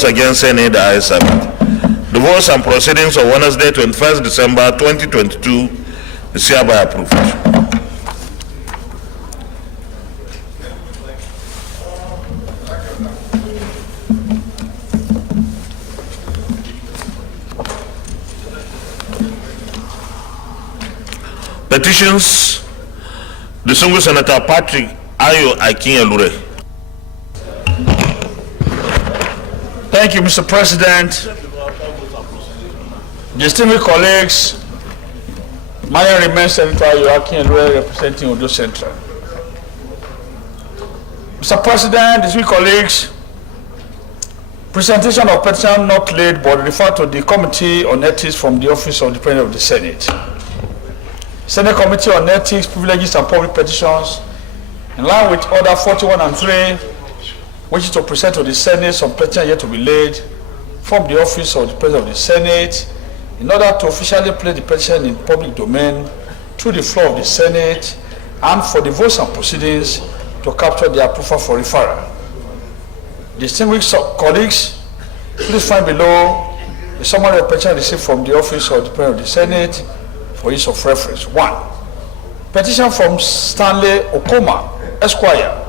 those against any, the ayes have it. The votes and proceedings of Wednesday, 21st December 2022 is hereby approved. Petitions. Distinguished Senator Patrick Ayo Akin-Elure. Thank you, Mr. President. Distinguished colleagues, my remains Senator Ayo Akin-Elure representing Ondo Central. Mr. President, distinguished colleagues, presentation of petition not laid but referred to the Committee on Ethics from the Office of the President of the Senate. Senate Committee on Ethics, Privileges and Public Petitions, in line with Order 41 and 3, which is to present to the Senate some petitions yet to be laid from the Office of the President of the Senate in order to officially place the petition in public domain through the floor of the Senate and for the votes and proceedings to capture the approval for referral. Distinguished colleagues, please find below the summary of petition received from the Office of the President of the Senate for use of reference. 1. Petition from Stanley Okoma, Esquire,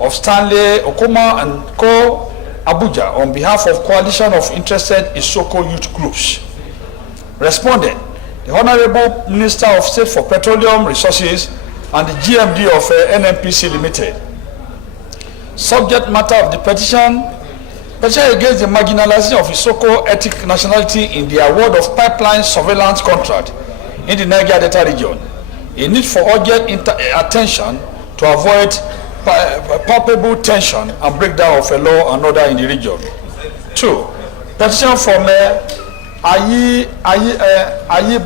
of Stanley Okoma and Co. Abuja, on behalf of Coalition of Interested Isoko Youth Groups. Respondent, the Honorable Minister of State for Petroleum Resources and the GMD of NNPC Limited. Subject matter of the petition, petition against the marginalization of Isoko ethnic nationality in the award of pipeline surveillance contract in the Niger Delta region. A need for urgent attention to avoid palpable tension and breakdown of a law and order in the region. 2. Petition from Ayi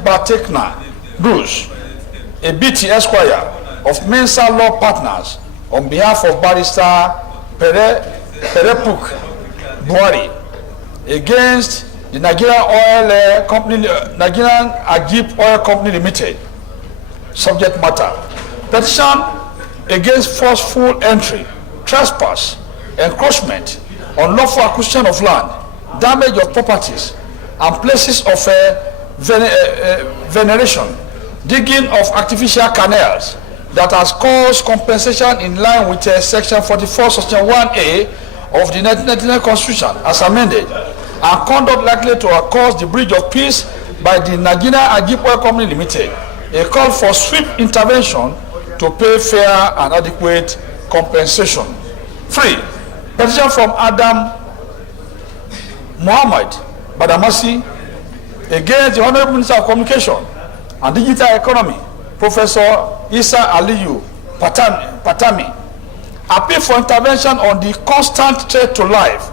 Batekna Bruce, a BT Esquire of Mensa Law Partners, on behalf of Barrister Perepuk Buhari, against the Nigerian Oil Company, Nigerian Agip Oil Company Limited. Subject matter: petition against forceful entry, trespass, encroachment, unlawful acquisition of land, damage of properties and places of veneration, digging of artificial canals that has caused compensation in line with Section 44, Section 1A of the 1999 Constitution as amended, and conduct likely to cause the breach of peace by the Nigerian Agip Oil Company Limited. A call for swift intervention to pay fair and adequate compensation. 3. Petition from Adam Muhammad Badamasi against the Honorable Minister of Communication and Digital Economy, Professor Isa Aliyu Patami. Appeal for intervention on the constant threat to life,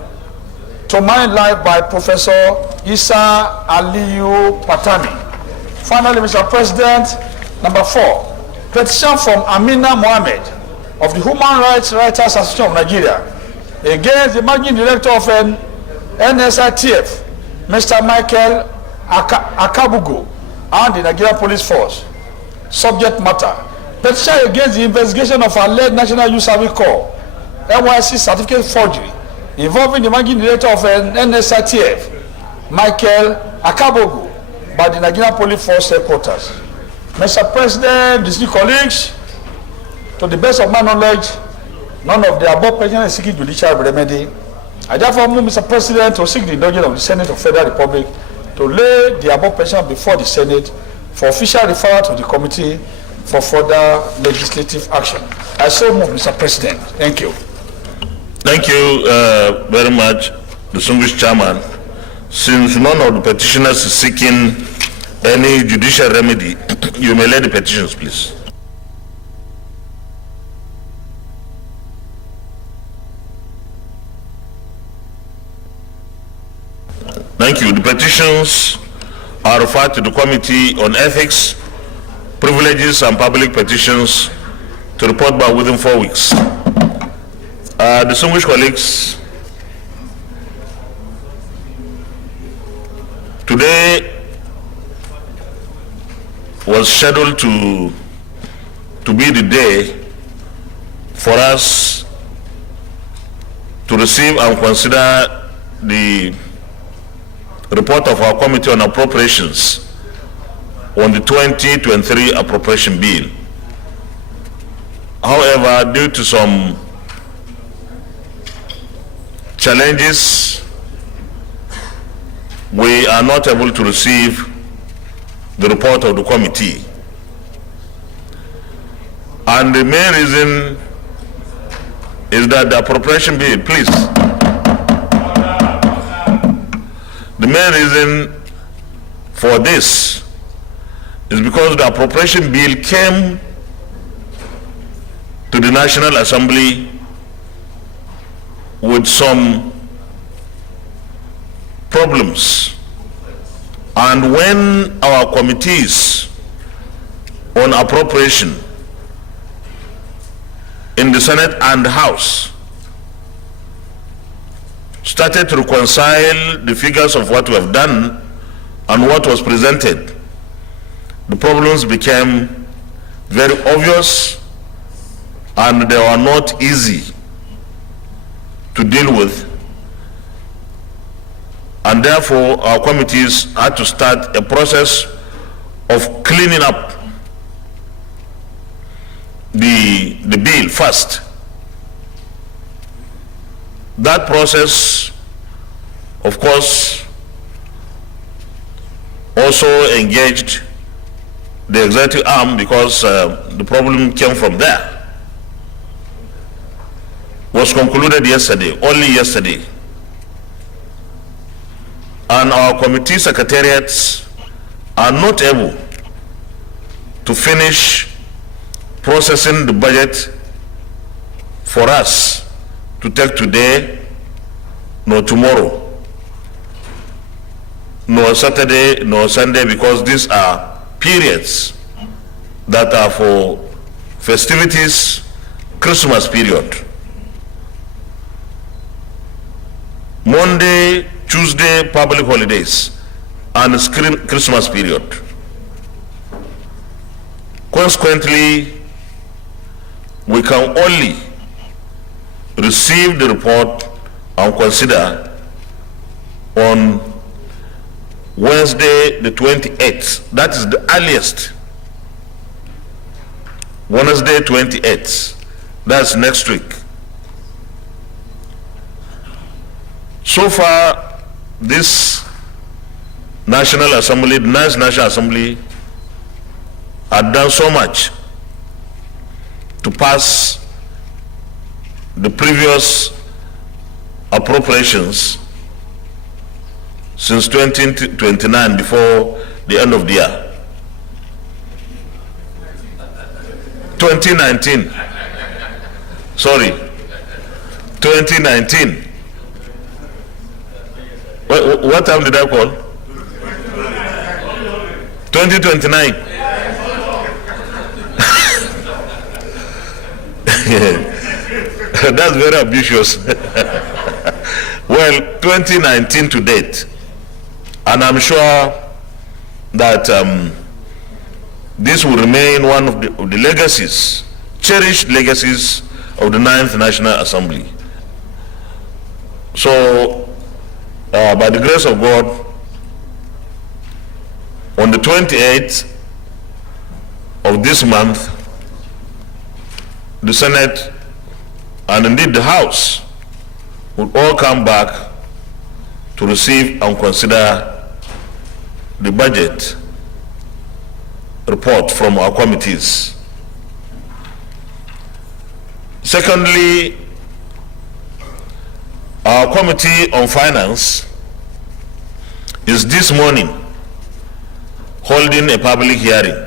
to mind life by Professor Isa Aliyu Patami. Finally, Mr. President, number 4, petition from Amina Mohammed of the Human Rights Writers Association of Nigeria against the managing director of NSITF, Mr. Michael Akabugo, and the Nigerian Police Force. Subject matter: petition against the investigation of alleged National Youth Service Corps NYSC certificate forgery involving the managing director of NSITF, Michael Akabugo, by the Nigerian Police Force headquarters. Mr. President, distinguished colleagues, to the best of my knowledge, none of the above petitions is seeking judicial remedy. I therefore move, Mr. President, to seek the indulgence of the Senate of Federal Republic to lay the above petition before the Senate for official referral to the committee for further legislative action. I so move, Mr. President. Thank you. Thank you very much, distinguished chairman. Since none of the petitioners is seeking any judicial remedy, you may lay the petitions, please. Thank you. The petitions are referred to the Committee on Ethics, Privileges and Public Petitions to report back within 4 weeks. Distinguished colleagues, today was scheduled to be the day for us to receive and consider the report of our Committee on Appropriations on the 2023 appropriation bill. However, due to some challenges, we are not able to receive the report of the committee. And the main reason is that the appropriation bill, please. The main reason for this is because the appropriation bill came to the National Assembly with some problems. And when our committees on appropriation in the Senate and the House started to reconcile the figures of what we have done and what was presented, the problems became very obvious and they were not easy to deal with. And therefore, our committees had to start a process of cleaning up the bill first. That process, of course, also engaged the executive arm because the problem came from there. Was concluded yesterday, only yesterday. And our committee secretariats are not able to finish processing the budget for us to take today, nor tomorrow, nor Saturday, nor Sunday, because these are periods that are for festivities, Christmas period. Monday, Tuesday, public holidays, and Christmas period. Consequently, we can only receive the report and consider on Wednesday the 28th. That is the earliest. Wednesday 28th. That's next week. So far, this National Assembly, the National Assembly, had done so much to pass the previous appropriations since 2029 before the end of the year. 2019. Sorry. 2019. What time did I call? 2029. That's very ambitious. Well, 2019 to date. And I'm sure that this will remain one of the legacies, cherished legacies of the 9th National Assembly. So, by the grace of God, on the 28th of this month, the Senate and indeed the House will all come back to receive and consider the budget report from our committees. Secondly, our Committee on Finance is this morning holding a public hearing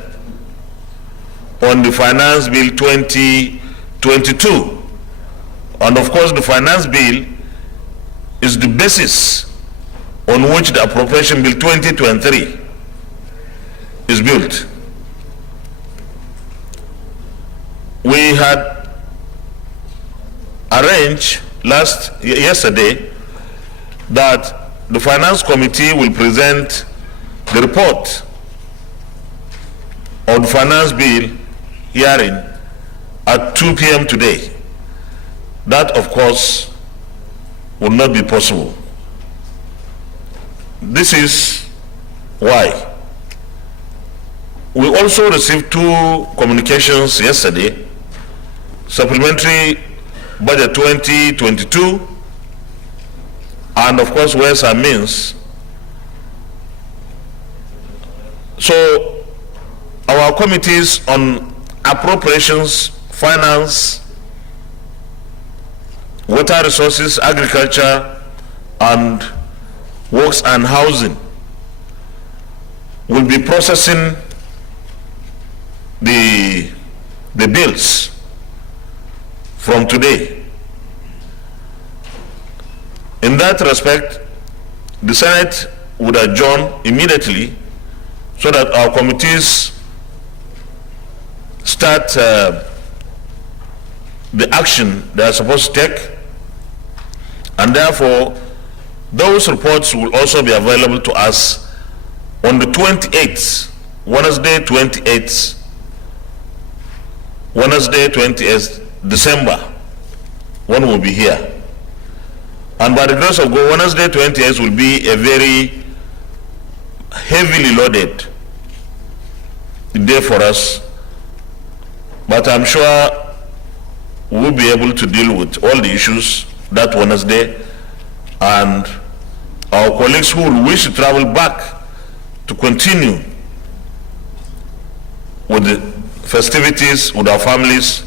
on the Finance Bill 2022. And of course, the Finance Bill is the basis on which the Appropriation Bill 2023 is built. We had arranged yesterday that the Finance Committee will present the report of the Finance Bill hearing at 2 p.m. today. That, of course, will not be possible this is why. We also received two communications yesterday, supplementary budget 2022, and of course ways and means. So our committees on appropriations, finance, water resources, agriculture, and works and housing will be processing the bills from today. In that respect, the Senate would adjourn immediately so that our committees start the action they are supposed to take, and therefore those reports will also be available to us on the 28th, Wednesday 28th December. One will be here, and by the grace of God, Wednesday 28th will be a very heavily loaded day for us, but I'm sure we'll be able to deal with all the issues that Wednesday, and our colleagues who will wish to travel back to continue with the festivities with our families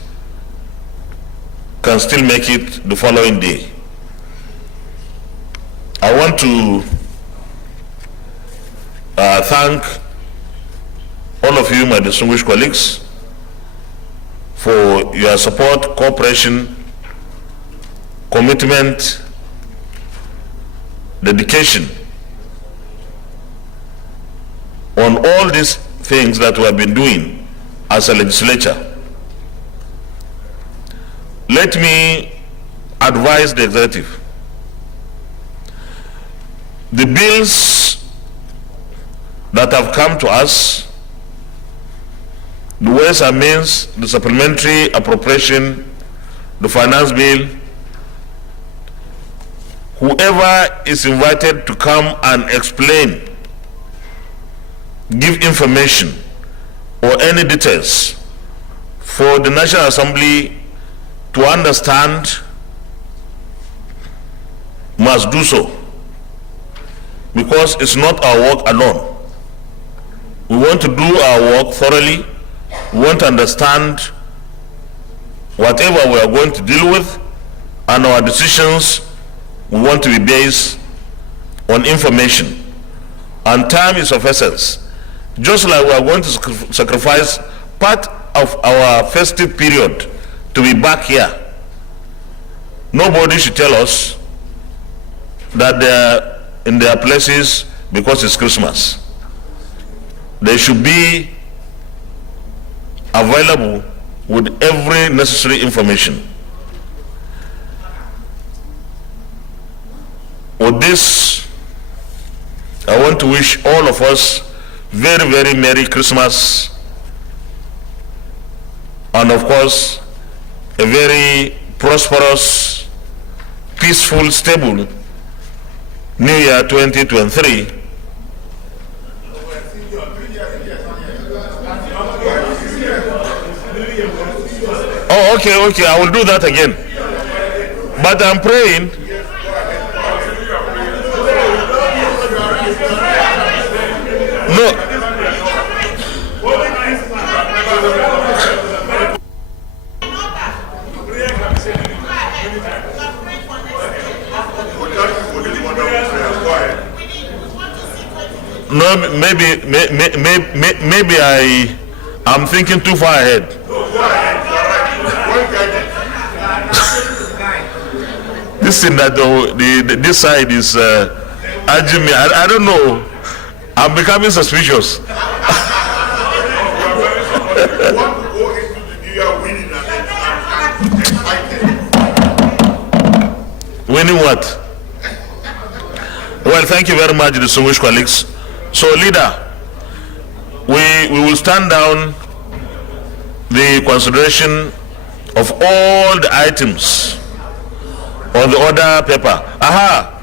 can still make it the following day. I want to thank all of you, my distinguished colleagues, for your support, cooperation, commitment, dedication on all these things that we have been doing as a legislature. Let me advise the executive. The bills that have come to us, the ways and means, the supplementary appropriation, the finance bill, whoever is invited to come and explain, give information or any details for the National Assembly to understand must do so, because it's not our work alone. We want to do our work thoroughly. We want to understand whatever we are going to deal with, and our decisions we want to be based on information. And time is of essence. Just like we are going to sacrifice part of our festive period to be back here, nobody should tell us that they are in their places because it's Christmas. They should be available with every necessary information. With this, I want to wish all of us very, very Merry Christmas, and of course, a very prosperous, peaceful, stable New Year 2023. Oh, okay, I will do that again. But I'm praying. No. No, maybe I'm thinking too far ahead. This thing that this side is urging me. I don't know. I'm becoming suspicious. Winning what? Well, thank you very much, distinguished colleagues. So, leader, we will stand down the consideration of all the items on the order paper. Aha,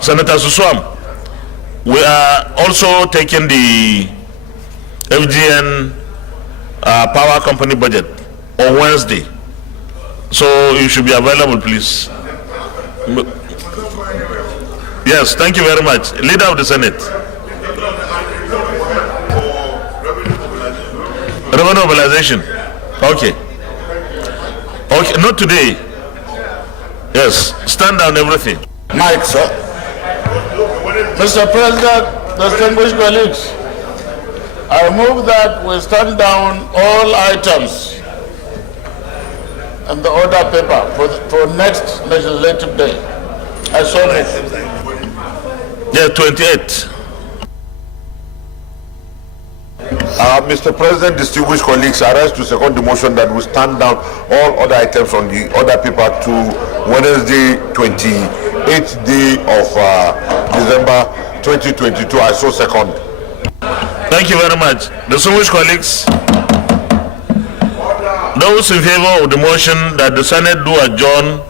Senator Suswam, We are also taking the FGN power company budget on Wednesday. So you should be available, please. Yes, thank you very much. Leader of the Senate. Revenue mobilization. Okay. Okay, not today. Yes, stand down everything. Mike, sir. Mr. President, distinguished colleagues, I move that we stand down all items in the order paper for next legislative day. I so move. Yeah, 28. Mr. President, distinguished colleagues, I rise to second the motion that we stand down all other items on the order paper to Wednesday, 28th day of December 2022. I so second. Thank you very much. Distinguished colleagues, those in favor of the motion that the Senate do adjourn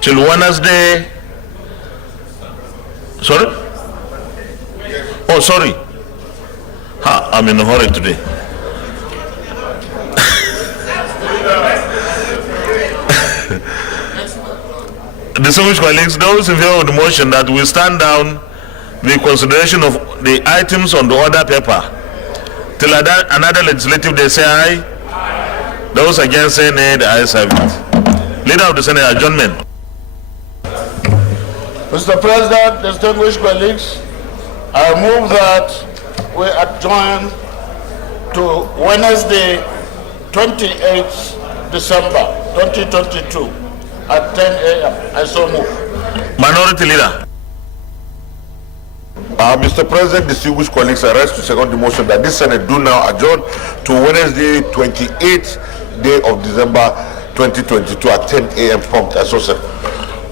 till Wednesday. Sorry? Oh, sorry. I'm in a hurry today. Distinguished colleagues, those in favor of the motion that we stand down the consideration of the items on the order paper till another legislative day, say aye. Those against say nay. The ayes have it. Leader of the Senate, adjournment. Mr. President, distinguished colleagues, I move that we adjourn to Wednesday, 28th December 2022 at 10 a.m. I so move. Minority Leader. Mr. President, distinguished colleagues, I rise to second the motion that this Senate do now adjourn to Wednesday, 28th day of December 2022 at 10 a.m. prompt. I so second.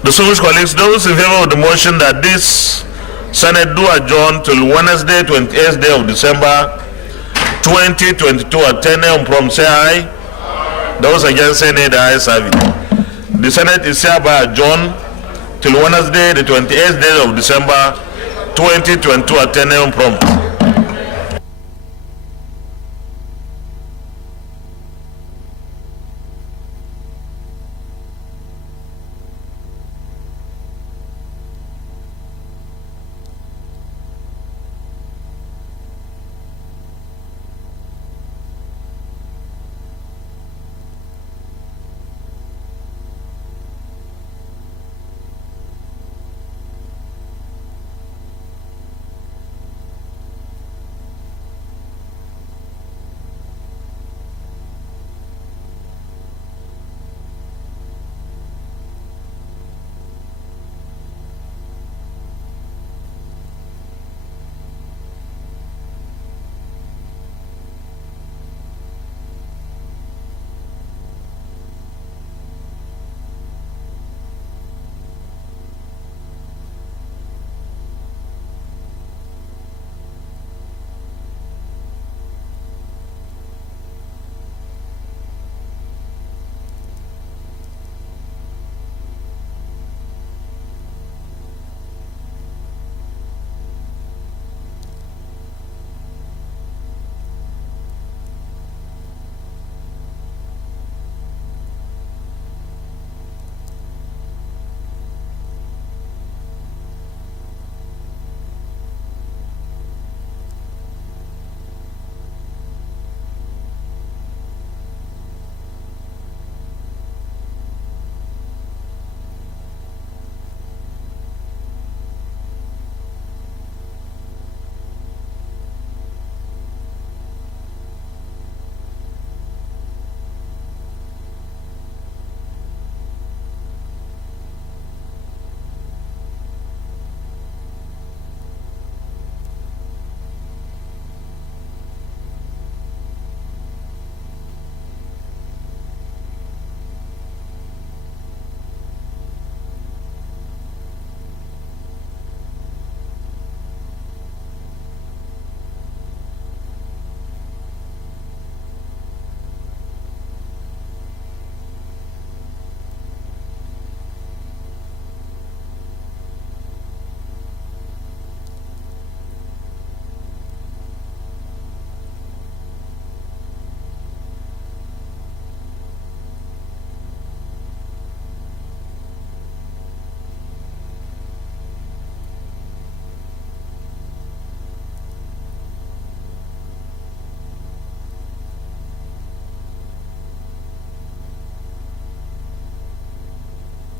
Distinguished colleagues, those in favor of the motion that this Senate do adjourn till Wednesday, 28th day of December 2022 at 10 a.m. prompt, say aye. Those against say nay. The ayes have it. The Senate is hereby adjourned till Wednesday, the 28th day of December 2022 at 10 a.m. prompt.